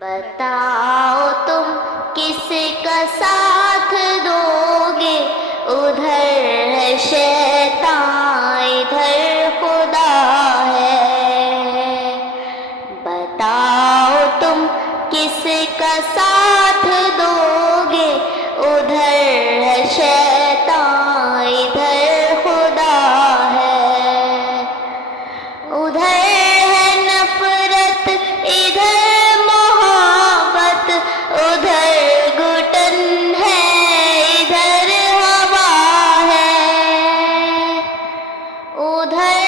بتاؤ تم کس کا ساتھ دو گے، ادھر ہے شیطان ادھر خدا ہے۔ بتاؤ تم کس کا ساتھ دو گے، ادھر ہے شیطان ادھر خدا ہے۔ ادھر ہے نفرت ادھر محبت، ادھر گھٹن ہے ادھر ہوا ہے۔ ادھر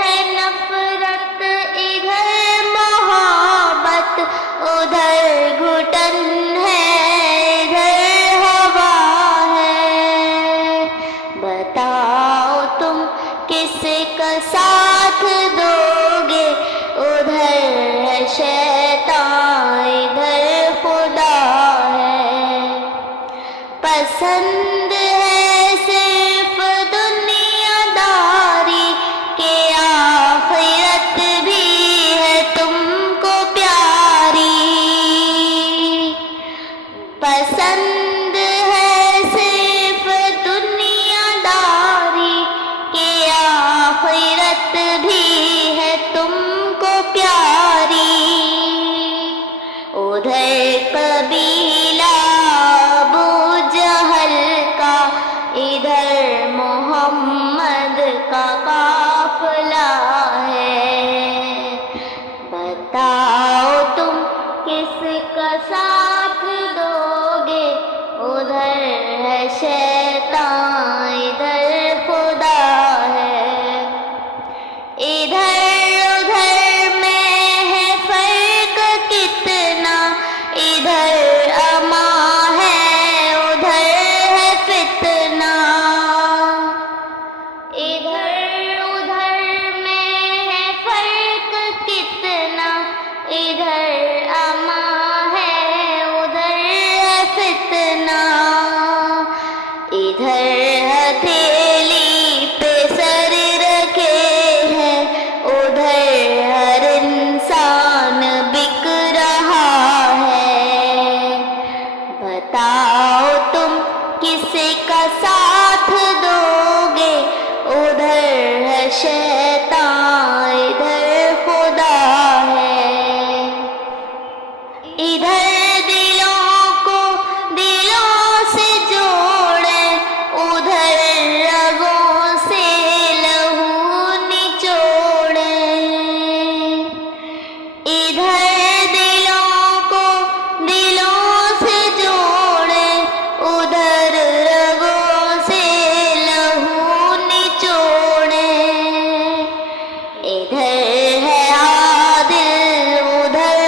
ہے نفرت ادھر محبت، ادھر گھٹن ہے ادھر ہوا ہے۔ بتاؤ تم کس کا ساتھ دو گے، ادھر ہے شیطان ادھر خدا ہے۔ پسند ہے صرف دنیا داری کہ آخرت بھی ہے تم کو پیاری۔ پسند ہے صرف دنیا داری کہ آخرت بھی ہے تم کو پیاری۔ ادھر قبیلہ ابو جہل کا، ادھر محمد کا قافلہ ہے۔ بتاؤ تم کس کا ساتھ دو گے، ادھر ہے شیطان ادھر خدا ہے۔ ادھر ادھر میں ہے فرق کتنا، ادھر اما ہے ادھر ہے فتنہ۔ ادھر ادھر میں ہے فرق کتنا، ادھر اما ہے ادھر ہے فتنہ۔ ادھر ہتھیلی پہ سر رکھے ہیں، ادھر ہر انسان بک رہا ہے۔ بتاؤ تم کس کا ساتھ دو گے، ادھر ہے شیطان ادھر خدا ہے۔ ادھر دلوں کو دلوں سے جوڑے، ادھر رگوں سے لہو نچوڑے۔ ادھر دلوں کو دلوں سے جوڑے، ادھر رگوں سے لہو نچوڑے۔ ادھر ہے عادل ادھر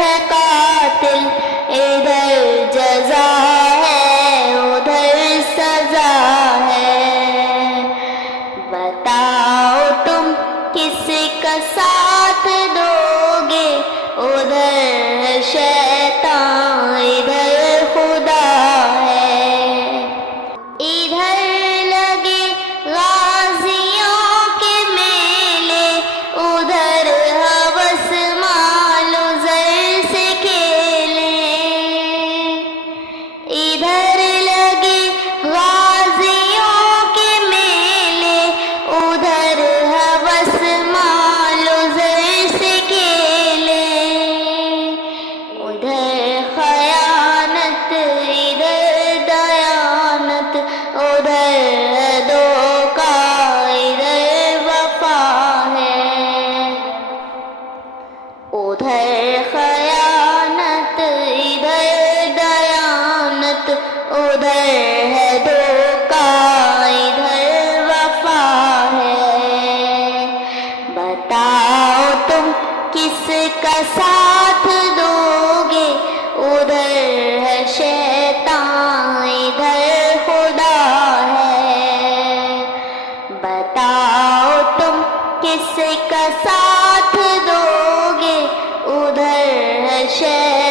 ہے قاتل، ادھر جزا ہے ادھر سزا ہے۔ بتاؤ تم کس کا ساتھ دو گے، ادھر ہے شیطان ادھر خدا ہے۔ ادھر لگے غازیوں کے میلے، ادھر ہوس مال و زر سے کھیلے۔ ادھر لگے غازیوں کے میلے، ادھر ہوس مال و زر سے کھیلے۔ ادھر خیانت ادھر دیانت، ادھر دھوکہ ادھر وفا ہے۔ ادھر خیانت ادھر دیانت، ادھر ہے دھوکہ ادھر وفا ہے۔ بتاؤ تم کس کا ساتھ دو گے، ادھر ہے شیطان ادھر خدا ہے۔ بتاؤ تم کس کا ساتھ دو گے، ادھر ہے شیطان